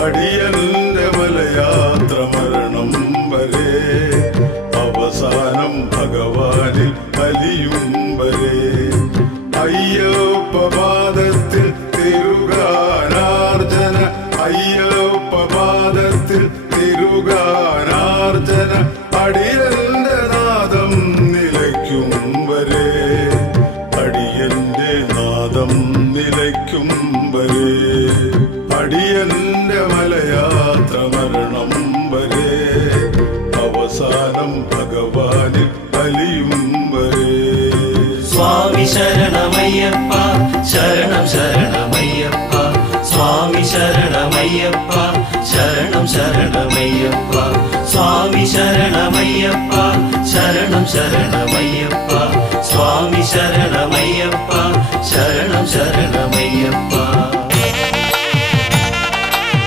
അടിയന്റെ മലയാത്ര മരണം വരെ അവസാനം ഭഗവാനിൽ അലിയും വരെ അയ്യപ്പപാദത്തിൽ തിരുഗാനാർജന അയ്യപ്പപാദത്തിൽ തിരുഗാനാർജന അടിയന്റെ നാദം നിലയ്ക്കും വരെ അടിയന്റെ നാദം നിലയ്ക്കും വരെ അടിയന്റെ മലയാത്ര മരണം വരെ അവസാനം ഭഗവാനിൽ അലിയും വരെ സ്വാമി ശരണമയ്യപ്പ ശരണം ശരണമയ്യപ്പ സ്വാമി ശരണമയ്യപ്പ ശരണം ശരണമയ്യപ്പ സ്വാമി ശരണമയ്യപ്പ ശരണം ശരണമയ്യപ്പ സ്വാമി ശരണമയ്യപ്പ ശരണം ശരണമയ്യപ്പ